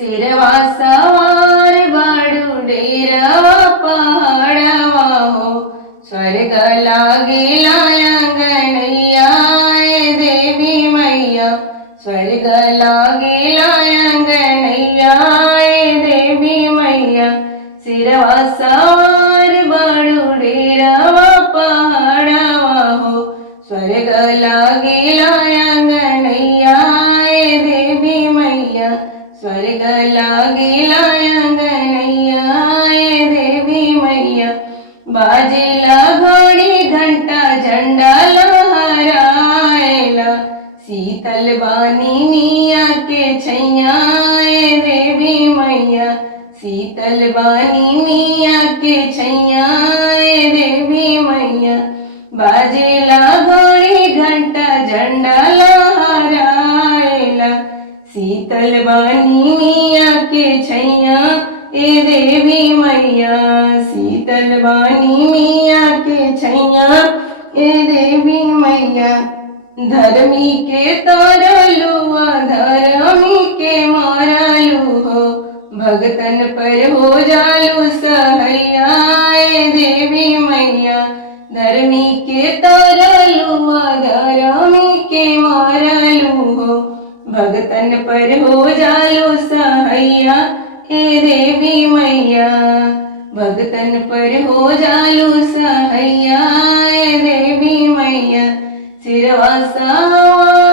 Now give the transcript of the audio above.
सिरवा सवार बाड़ू डेरवा पहाड़वा हो, स्वर्ग लागेला अंगनैया ए देवी मैया, स्वर्ग लागेला अंगनैया ए देवी मैया। सिरवा सवार बाड़ू डेरवा पहाड़वा हो, स्वर्ग लागेला अंगनैया ए देवी मैया, स्वर्ग लागेला अंगनैया ए देवी मैया। बाजेला घड़ी घंटा झंडा लहराएला, शीतल बानी मिया के छैया ए देवी मैया, शीतल बानी मिया के छैया ए देवी मैया। बाजेला घड़ी घंटा झंडा लहराएला, शीतल बानी मिया के छैया ए देवी मैया, शीतल बानी मिया के छैया ए देवी मैया। धर्मी के तारलू धर्मी के मारलू हो, भगतन पर हो जालू सहैया ए देवी मैया। धर्मी के तारलू धर्मी के मारलू हो, भगतन पर हो जालू सहैया ए देवी मैया, भगतन पर हो जालू सहैया ए देवी मैया। सिरवा सवार